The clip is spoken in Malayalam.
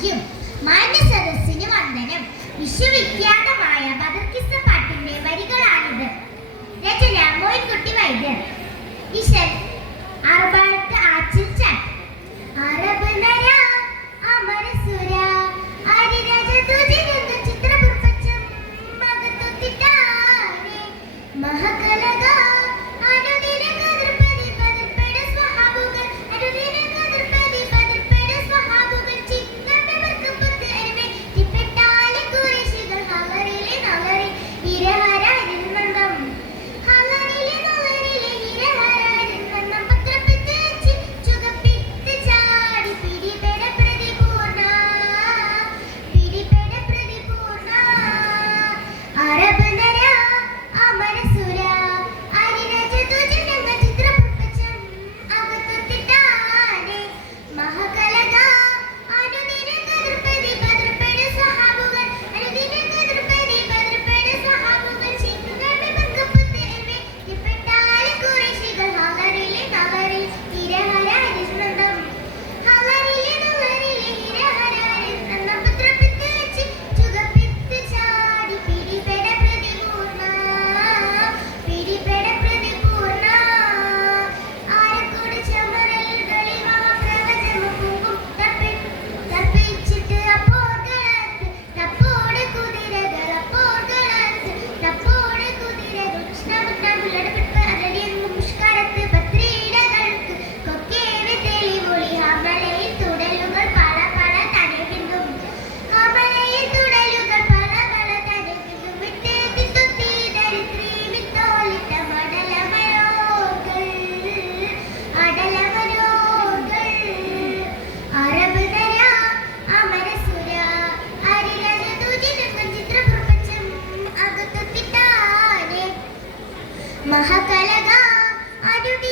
ആദരിക്കും മാന്യ സദസ്സിന് വന്ദനം. വിശ്വവിഖ്യാതമായ ബദർക്കിസ്ത പാട്ടിന്റെ വരികളാണിത്. രചന മോയിൻകുട്ടി വൈദ്യർ മഹകലക അടുടി